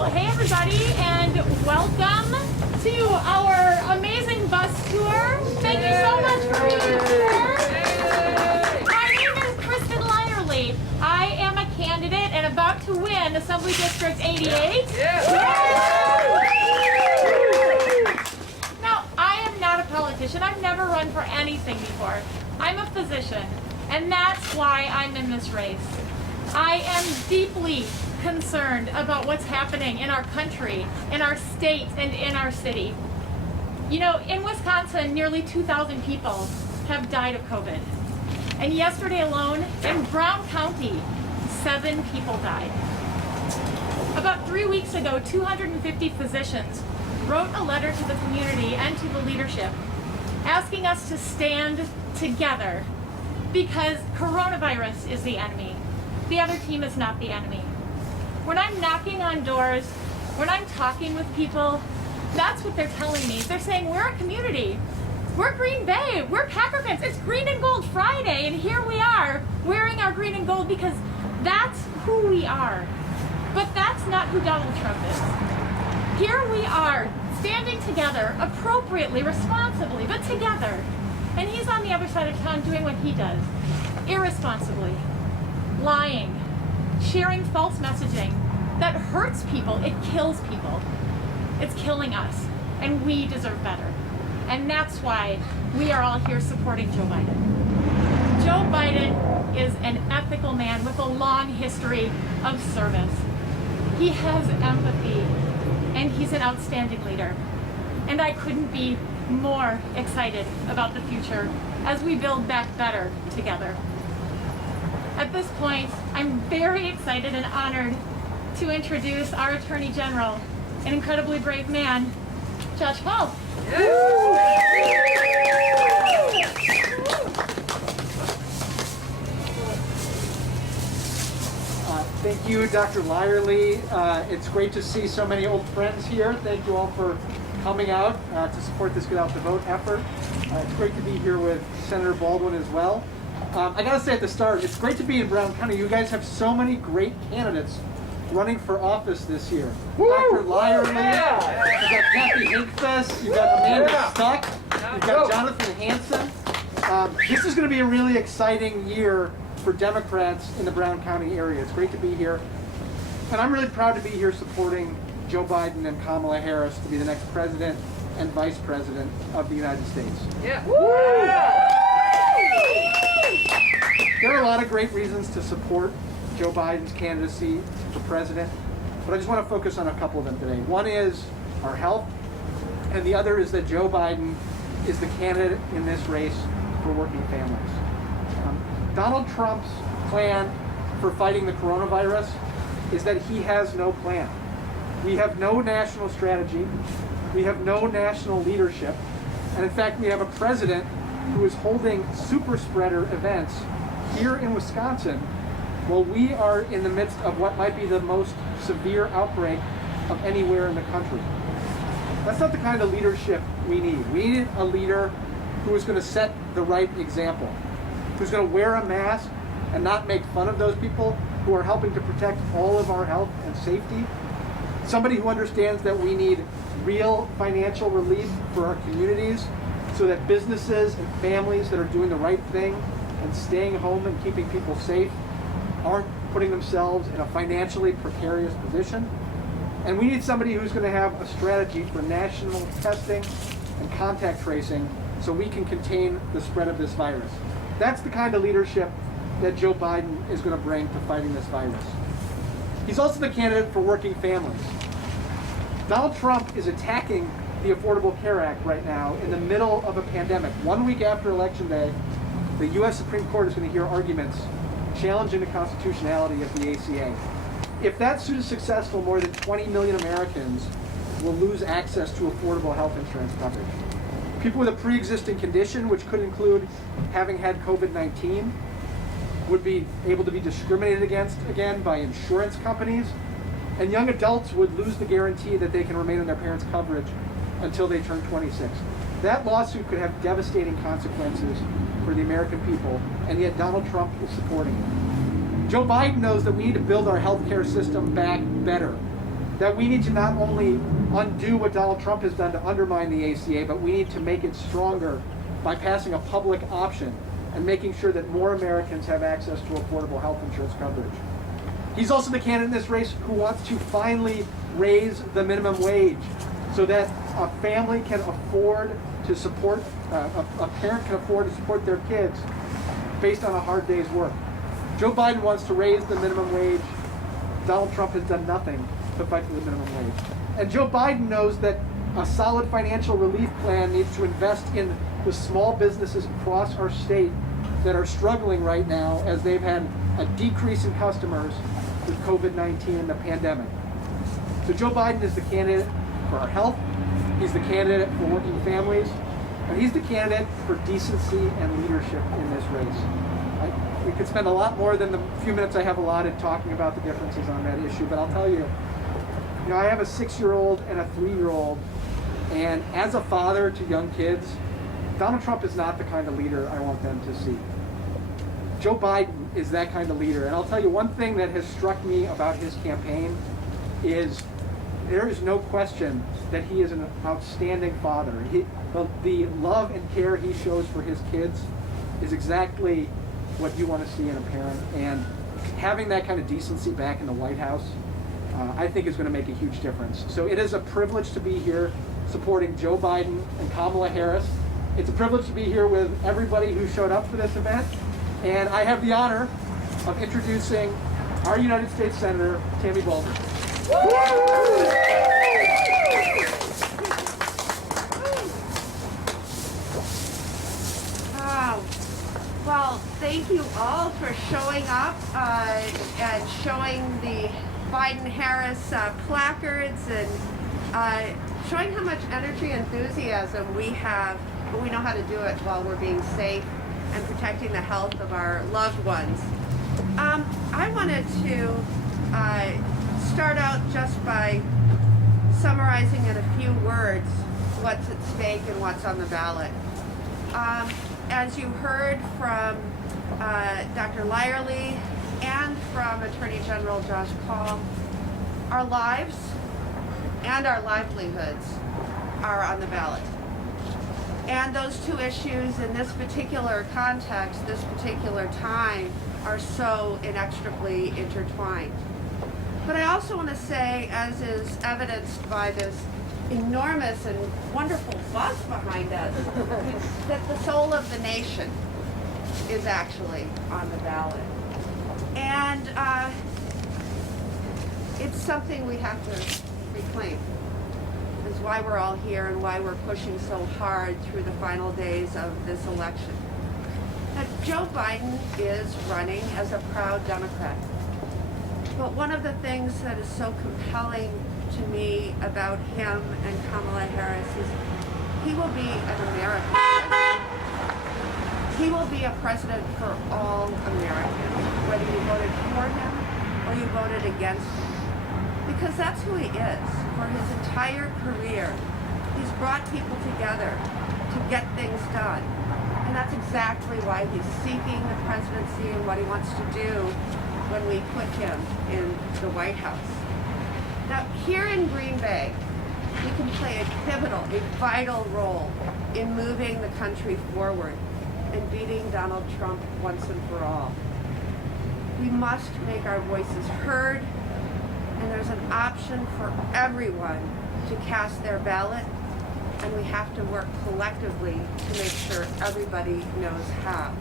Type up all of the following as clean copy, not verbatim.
Well, hey everybody, and welcome to our amazing bus tour. Thank you so much for being here. My name is Kristin Lyerly. I am a candidate and about to win Assembly District 88. Now, I am not a politician. I've never run for anything before. I'm a physician, and that's why I'm in this race. I am deeply concerned about what's happening in our country, in our state, and in our city. You know, in Wisconsin, nearly 2,000 people have died of COVID. And yesterday alone, in Brown County, 7 people died. About 3 weeks ago, 250 physicians wrote a letter to the community and to the leadership asking us to stand together because coronavirus is the enemy. The other team is not the enemy. When I'm knocking on doors, when I'm talking with people, that's what they're telling me. They're saying, we're a community. We're Green Bay. We're Packer fans. It's Green and Gold Friday, and here we are wearing our green and gold because that's who we are. But that's not who Donald Trump is. Here we are, standing together, appropriately, responsibly, but together. And he's on the other side of town doing what he does, irresponsibly. Lying, sharing false messaging that hurts people, it kills people. It's killing us, and we deserve better. And that's why we are all here supporting Joe Biden. Joe Biden is an ethical man with a long history of service. He has empathy, and he's an outstanding leader. And I couldn't be more excited about the future as we build back better together. At this point, I'm very excited and honored to introduce our Attorney General, an incredibly brave man, Josh Kaul. Thank you, Dr. Lyerly. It's great to see so many old friends here. Thank you all for coming out to support this Get Out the Vote effort. It's great to be here with Senator Baldwin as well. I gotta say at the start, it's great to be in Brown County. You guys have so many great candidates running for office this year. Woo! Dr. Lyerly, you've got Kathy Hinkfest, you've got Amanda Stuck, you've got Jonathan Hansen. This is gonna be a really exciting year for Democrats in the Brown County area. It's great to be here. And I'm really proud to be here supporting Joe Biden and Kamala Harris to be the next president and vice president of the United States. Yeah. There are a lot of great reasons to support Joe Biden's candidacy for president, but I just want to focus on a couple of them today. One is our health, and the other is that Joe Biden is the candidate in this race for working families. Donald Trump's plan for fighting the coronavirus is that he has no plan. We have no national strategy. We have no national leadership. And in fact, we have a president who is holding super spreader events here in Wisconsin while we are in the midst of what might be the most severe outbreak of anywhere in the country. That's not the kind of leadership we need. We need a leader who is going to set the right example, who's going to wear a mask and not make fun of those people who are helping to protect all of our health and safety. Somebody who understands that we need real financial relief for our communities so that businesses and families that are doing the right thing and staying home and keeping people safe aren't putting themselves in a financially precarious position. And we need somebody who's going to have a strategy for national testing and contact tracing so we can contain the spread of this virus. That's the kind of leadership that Joe Biden is going to bring to fighting this virus. He's also the candidate for working families. Donald Trump is attacking the Affordable Care Act right now in the middle of a pandemic. 1 week after Election Day, the U.S. Supreme Court is going to hear arguments challenging the constitutionality of the ACA. If that suit is successful, more than 20 million Americans will lose access to affordable health insurance coverage. People with a pre-existing condition, which could include having had COVID-19, would be able to be discriminated against again by insurance companies, and young adults would lose the guarantee that they can remain in their parents' coverage until they turn 26. That lawsuit could have devastating consequences for the American people, and yet Donald Trump is supporting it. Joe Biden knows that we need to build our healthcare system back better. that we need to not only undo what Donald Trump has done to undermine the ACA, but we need to make it stronger by passing a public option and making sure that more Americans have access to affordable health insurance coverage. He's also the candidate in this race who wants to finally raise the minimum wage so that a family can afford to support, a parent can afford to support their kids based on a hard day's work. Joe Biden wants to raise the minimum wage. Donald Trump has done nothing to fight for the minimum wage. And Joe Biden knows that a solid financial relief plan needs to invest in the small businesses across our state that are struggling right now as they've had a decrease in customers with COVID-19 and the pandemic. So Joe Biden is the candidate for our health, he's the candidate for working families, and he's the candidate for decency and leadership in this race. We could spend a lot more than the few minutes I have allotted talking about the differences on that issue, but I'll tell you, I have a 6-year-old and a 3-year-old, and as a father to young kids, Donald Trump is not the kind of leader I want them to see. Joe Biden is that kind of leader, and I'll tell you one thing that has struck me about his campaign is there is no question that he is an outstanding father. The love and care he shows for his kids is exactly what you want to see in a parent, and having that kind of decency back in the White House, I think is going to make a huge difference. So it is a privilege to be here supporting Joe Biden and Kamala Harris. It's a privilege to be here with everybody who showed up for this event, and I have the honor of introducing our United States Senator, Tammy Baldwin. Well, thank you all for showing up and showing the Biden-Harris placards and showing how much energy and enthusiasm we have, but we know how to do it while we're being safe and protecting the health of our loved ones. I wanted to start out just by summarizing in a few words what's at stake and what's on the ballot. As you heard from Dr. Lyerly and from Attorney General Josh Kaul, our lives and our livelihoods are on the ballot. And those two issues in this particular context, this particular time, are so inextricably intertwined. But I also want to say, as is evidenced by this enormous and wonderful bus behind us, that the soul of the nation is actually on the ballot. And it's something we have to reclaim. It's why we're all here and why we're pushing so hard through the final days of this election. Now, Joe Biden is running as a proud Democrat. But one of the things that is so compelling to me about him and Kamala Harris is he will be an American president. He will be a president for all Americans, whether you voted for him or you voted against him. Because that's who he is. For his entire career, he's brought people together to get things done. And that's exactly why he's seeking the presidency and what he wants to do when we put him in the White House. Now, here in Green Bay, we can play a pivotal, a vital role in moving the country forward and beating Donald Trump once and for all. We must make our voices heard, and there's an option for everyone to cast their ballot, and we have to work collectively to make sure everybody knows how.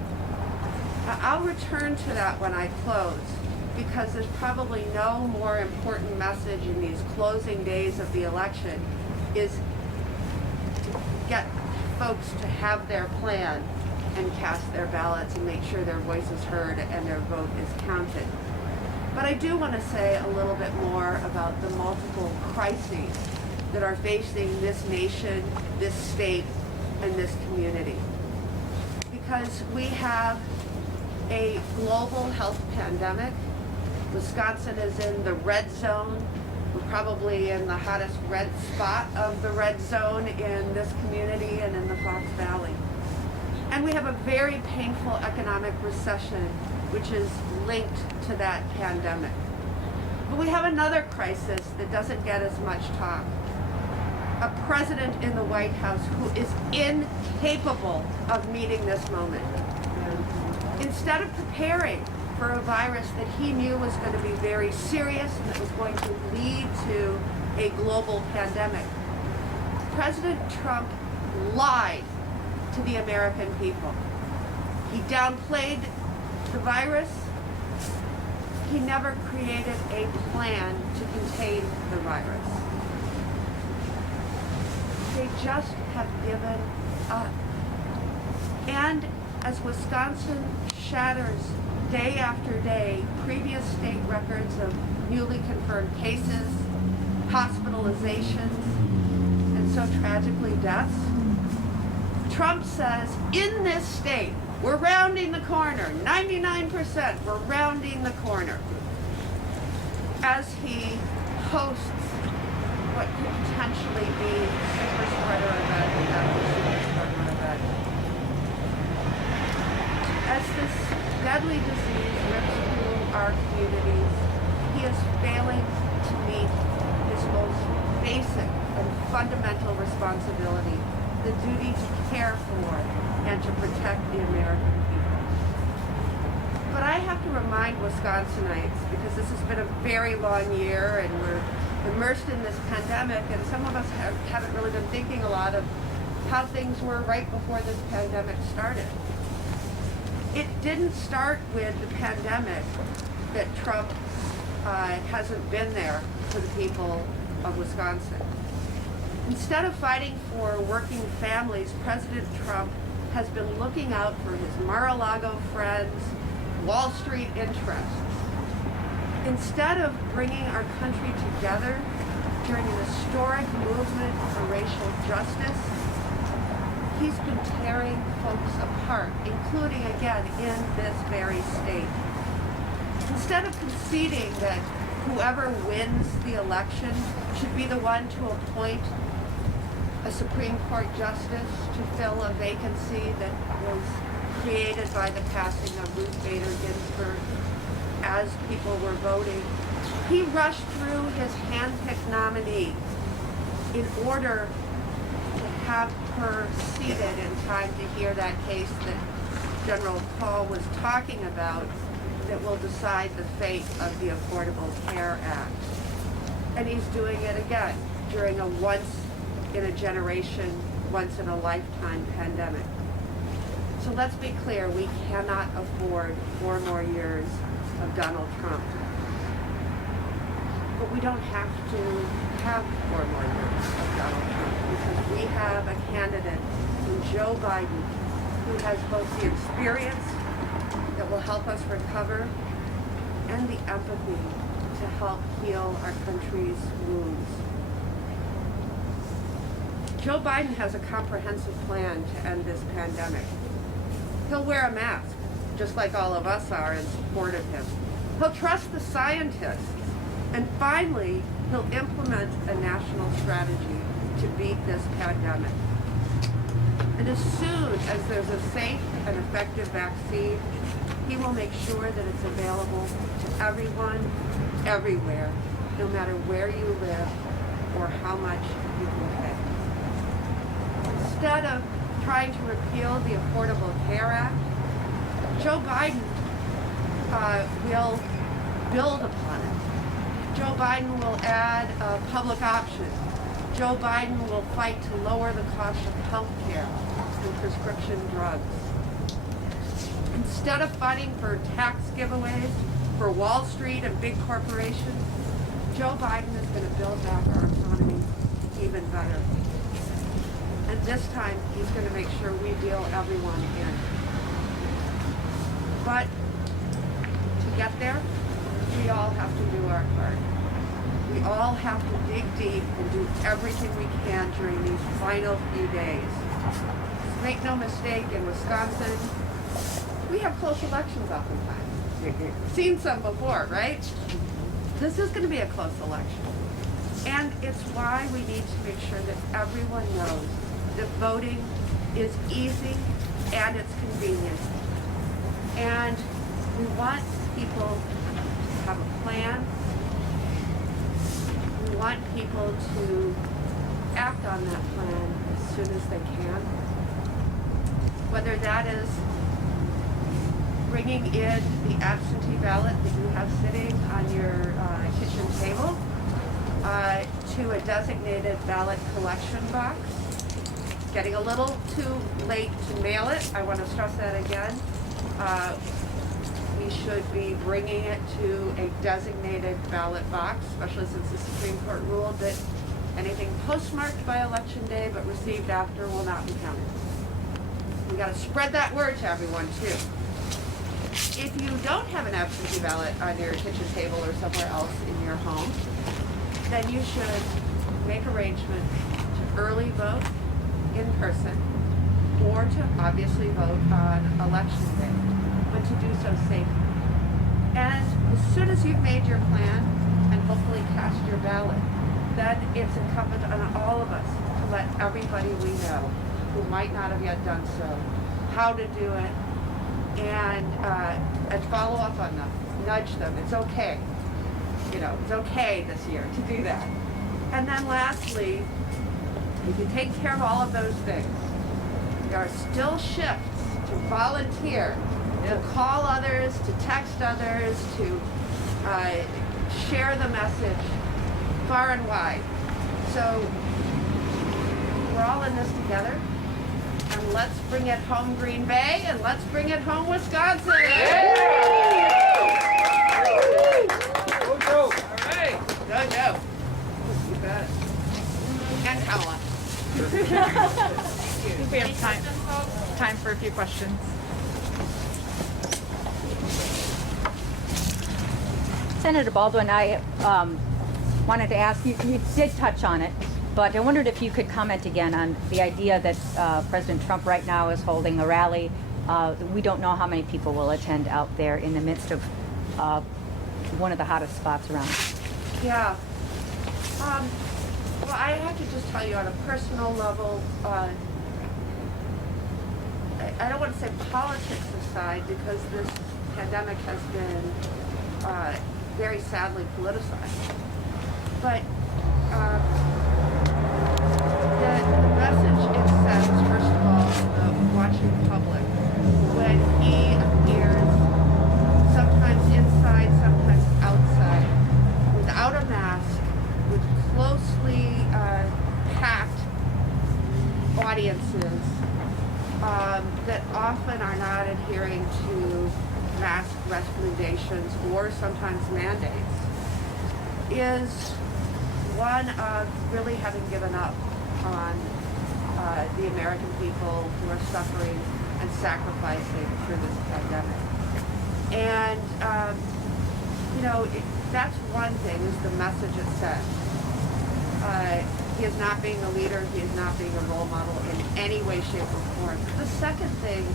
I'll return to that when I close, because there's probably no more important message in these closing days of the election is to get folks to have their plan and cast their ballots and make sure their voice is heard and their vote is counted. But I do want to say a little bit more about the multiple crises that are facing this nation, this state, and this community. Because we have a global health pandemic. Wisconsin is in the red zone. We're probably in the hottest red spot of the red zone in this community and in the Fox Valley. And we have a very painful economic recession which is linked to that pandemic. But we have another crisis that doesn't get as much talk. A president in the White House who is incapable of meeting this moment. Instead of preparing for a virus that he knew was going to be very serious and that was going to lead to a global pandemic, President Trump lied to the American people. He downplayed the virus. He never created a plan to contain the virus. They just have given up. And as Wisconsin shatters day after day previous state records of newly confirmed cases, hospitalizations, and so tragically deaths, Trump says, in this state, we're rounding the corner, 99%, we're rounding the corner, as he hosts what could potentially be super spreader event after super spreader event. As this deadly disease rips through our communities, he is failing to meet his most basic and fundamental responsibility, the duty to care for and to protect the American people. But I have to remind Wisconsinites, because this has been a very long year and we're immersed in this pandemic, and some of us haven't really been thinking a lot of how things were right before this pandemic started. It didn't start with the pandemic that Trump hasn't been there for the people of Wisconsin. Instead of fighting for working families, President Trump has been looking out for his Mar-a-Lago friends, Wall Street interests. Instead of bringing our country together during an historic movement for racial justice, he's been tearing folks apart, including, again, in this very state. Instead of conceding that whoever wins the election should be the one to appoint a Supreme Court justice to fill a vacancy that was created by the passing of Ruth Bader Ginsburg as people were voting, he rushed through his hand-picked nominee in order to have her seated in time to hear that case that General Kaul was talking about that will decide the fate of the Affordable Care Act. And he's doing it again during a once-in-a-generation, once-in-a-lifetime pandemic. So let's be clear, we cannot afford 4 more years of Donald Trump. But we don't have to have 4 more years of Donald Trump, because we have a candidate in Joe Biden who has both the experience that will help us recover and the empathy to help heal our country's wounds. Joe Biden has a comprehensive plan to end this pandemic. He'll wear a mask, just like all of us are in support of him. He'll trust the scientists. And finally, he'll implement a national strategy to beat this pandemic. And as soon as there's a safe and effective vaccine, he will make sure that it's available to everyone, everywhere, no matter where you live or how much you can pay. Instead of trying to repeal the Affordable Care Act, Joe Biden will build upon it. Joe Biden will add a public option. Joe Biden will fight to lower the cost of health care and prescription drugs. Instead of fighting for tax giveaways for Wall Street and big corporations, Joe Biden is going to build back our economy even better. And this time, he's going to make sure we reel everyone in. But to get there, we all have to do our part. We all have to dig deep and do everything we can during these final few days. Make no mistake, in Wisconsin, we have close elections oftentimes. Seen some before, right? This is going to be a close election. And it's why we need to make sure that everyone knows that voting is easy and it's convenient. And we want people to have a plan want people to act on that plan as soon as they can. Whether that is bringing in the absentee ballot that you have sitting on your kitchen table to a designated ballot collection box. Getting a little too late to mail it. I want to stress that again. We should be bringing it to a designated ballot box, especially since the Supreme Court ruled that anything postmarked by Election Day but received after will not be counted. We got to spread that word to everyone too. If you don't have an absentee ballot on your kitchen table or somewhere else in your home, then you should make arrangement to early vote in person or to obviously vote on Election Day, but to do so safely. And as soon as you've made your plan and hopefully cast your ballot, then it's incumbent on all of us to let everybody we know who might not have yet done so how to do it, and follow up on them, nudge them. It's okay. You know, it's okay this year to do that. And then lastly, if you take care of all of those things, there are still shifts to volunteer, to call others, to text others, to share the message far and wide. So we're all in this together. And let's bring it home, Green Bay, and let's bring it home, Wisconsin. Go. All right. Go. You got it. And Kamala. I think we have time for a few questions. Senator Baldwin, I wanted to ask you, you did touch on it, but I wondered if you could comment again on the idea that President Trump right now is holding a rally. We don't know how many people will attend out there in the midst of one of the hottest spots around. Yeah. Well, I have to just tell you on a personal level, I don't want to say politics aside, because this pandemic has been very sadly politicized. But the message it sends, first of all, to the watching public, when he appears sometimes inside, sometimes outside, without a mask, with closely packed audiences that often are not adhering to mask recommendations or sometimes mandates, is one of really having given up on the American people who are suffering and sacrificing through this pandemic. And, that's one thing, is the message it sends. He is not being a leader, he is not being a role model in any way, shape, or form. The second thing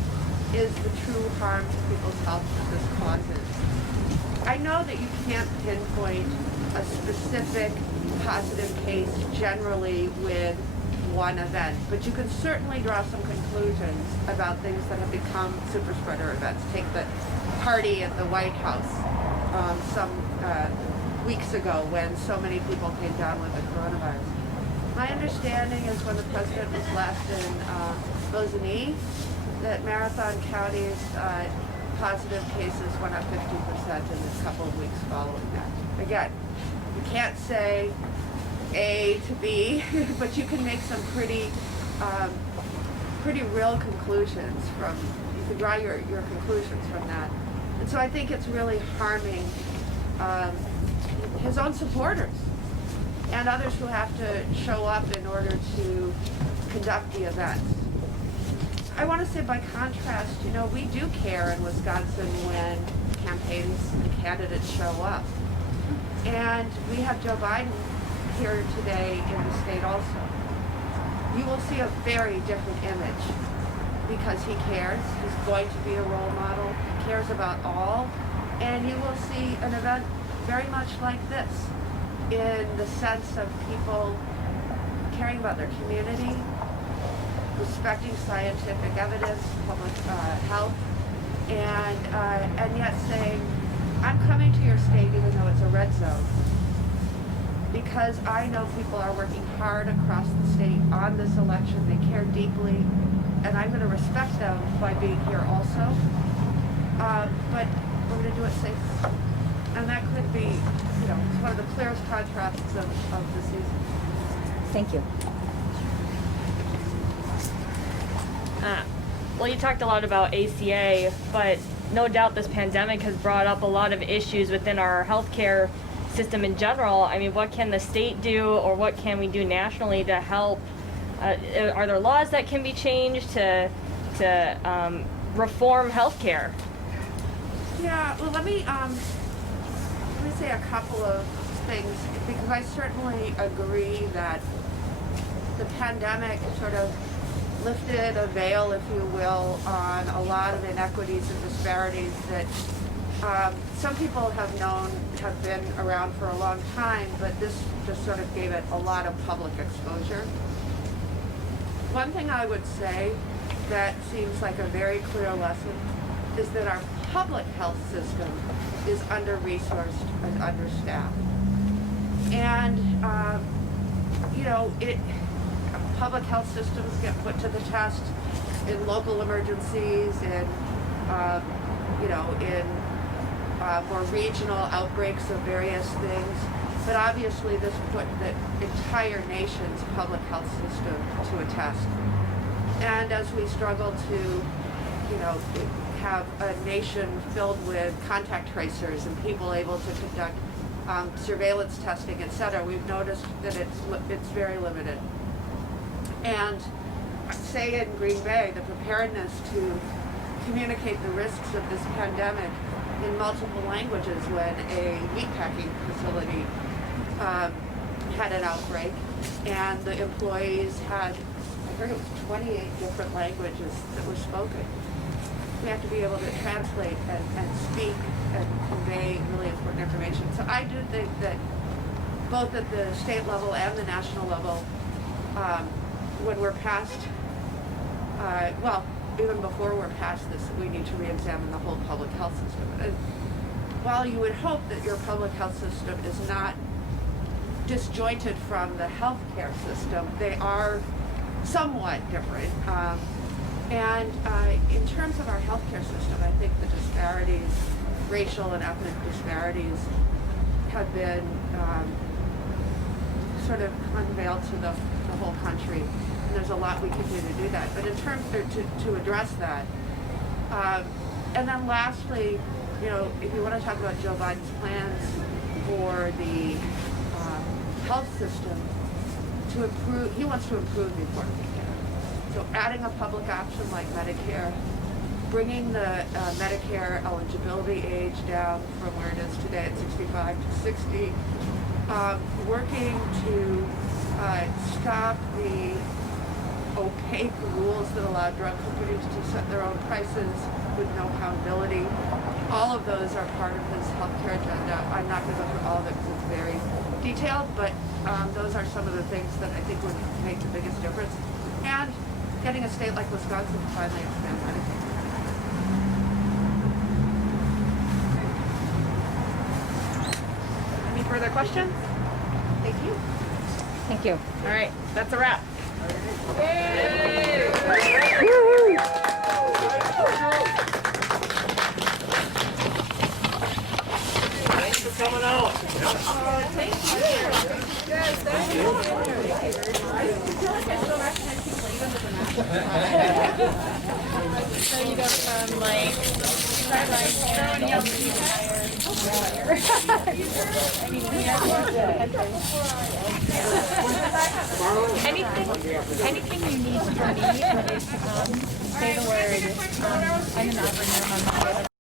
is the true harm to people's health that this causes. I know that you can't pinpoint a specific positive case generally with one event, but you can certainly draw some conclusions about things that have become super spreader events. Take the party at the White House some weeks ago when so many people came down with the coronavirus. My understanding is when the president was last in Bozani, that Marathon County's positive cases went up 50% in the couple of weeks following that. Again, you can't say A to B, but you can make some pretty real conclusions from, you can draw your conclusions from that. And so I think it's really harming his own supporters and others who have to show up in order to conduct the events. I want to say by contrast, we do care in Wisconsin when campaigns and candidates show up. And we have Joe Biden here today in the state also. You will see a very different image because he cares. He's going to be a role model. He cares about all. And you will see an event very much like this, in the sense of people caring about their community, respecting scientific evidence, public health, and yet saying, I'm coming to your state even though it's a red zone. because I know people are working hard across the state on this election. They care deeply, and I'm going to respect them by being here also. But we're going to do it safely. And that could be, you know, it's one of the clearest contrasts of the season. Thank you. Well, you talked a lot about ACA, but no doubt this pandemic has brought up a lot of issues within our healthcare system in general. I mean, what can the state do, or what can we do nationally to help? Are there laws that can be changed to reform healthcare? Yeah, well, let me say a couple of things, because I certainly agree that the pandemic sort of lifted a veil, if you will, on a lot of inequities and disparities that some people have been around for a long time, but this just sort of gave it a lot of public exposure. One thing I would say that seems like a very clear lesson is that our public health system is under-resourced and understaffed. And, you know, public health systems get put to the test in local emergencies, in, you know, in more regional outbreaks of various things. But obviously this put the entire nation's public health system to a test. And as we struggle to, you know, have a nation filled with contact tracers and people able to conduct surveillance testing, et cetera, we've noticed that it's very limited. And say in Green Bay, the preparedness to communicate the risks of this pandemic in multiple languages when a meatpacking facility had an outbreak, and the employees had, I heard it was 28 different languages that were spoken. We have to be able to translate and speak and convey really important information. So I do think that both at the state level and the national level, when we're past, well, even before we're past this, we need to re-examine the whole public health system. And while you would hope that your public health system is not disjointed from the healthcare system, they are somewhat different. And in terms of our healthcare system, I think the disparities, racial and ethnic disparities, have been sort of unveiled to the whole country. And there's a lot we can do to do that. But in terms to address that, and then lastly, you know, if you want to talk about Joe Biden's plans for the health system to improve, he wants to improve the Affordable Care. So adding a public option like Medicare, bringing the Medicare eligibility age down from where it is today at 65 to 60, working to stop the opaque rules that allow drug companies to set their own prices with no accountability. All of those are part of his healthcare agenda. I'm not going to go through all of it because it's very detailed, but those are some of the things that I think would make the biggest difference. And getting a state like Wisconsin to finally expand Medicaid. Any further questions? Thank you. Thank you. All right, that's a wrap. Thanks for coming out. Thank you. Yes, thank you. So you go from like everybody else anything you need from me when it comes, say the word. I'm an operator on my